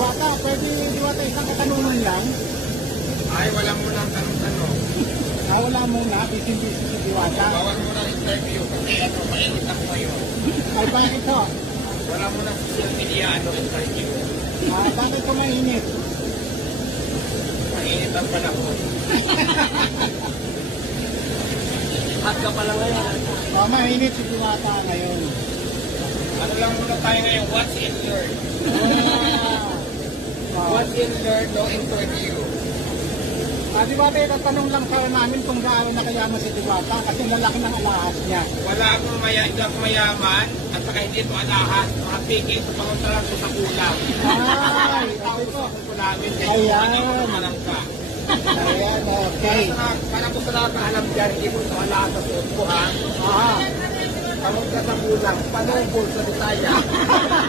Diwata, pwede Diwata isang katanungan lang. Ay, wala mo lang tanong-tanong. Wala muna, busy-busy si Diwata. Bawal mo na interview kasi mainit ako ngayon. Ay, bakit ito? Wala mo na social media interview. Bakit ko mainit? Mainit ang panahon. Hot ka pala ngayon. Mainit si Diwata ngayon. Ano lang muna tayo ngayon, watch and learn. Watch and learn, no interview. Diwata, tatanong lang sana namin kung gaano na kayaman si Diwata kasi lalaki ng alahas niya. Wala akong hindi ako mayaman at saka hindi ito alahas. Mga pigil sa panguntalan ko sa kulang. Ay, Tao ko sa namin. Ayan. Alam ka. Ayan, okay. Para po sa nakakaalam dyan, hindi po ito alahas sa suot ko ha. Pangunta sa kulang, panungkol sa Bisaya.